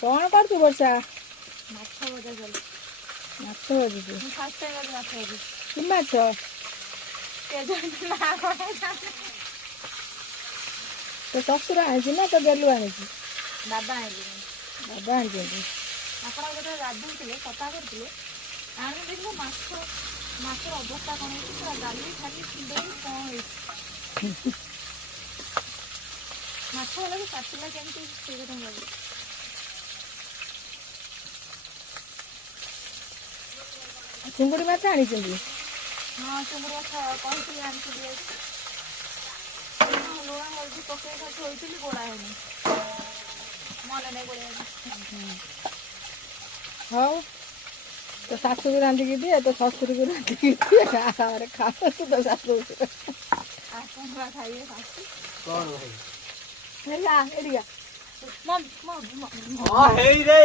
कौन कर तू वर्षा माछ भजा चल माछ भाजी तू मैं फर्स्ट टाइम आज माछ भाजी कि माछ के जाने ना कोन तो ससुर आनी ना तो गेलु आनी दादा आइले बाबा आनी आपण गोटे राधुन थिले सफा करथिले आने देखलो माछ माछर अवस्था कोन है पूरा गाली खाली सुंदर कोन है माछ वाला भी काटला केमती से कथम लागे चिंगुड़ी माछ आनी हाँ चुंगुड़ी माछ कहती आनी लुण हल्दी पकई थोड़ी गोड़ा है मन नहीं गोड़ा हाँ तो सासू को रांधिकी दिए तो ससुर को रांधिकी दिए खा तू तो सासू खाइए ହେଲା ଏଡ଼ିଆ मम मम ହଁ ହେଇ ରେ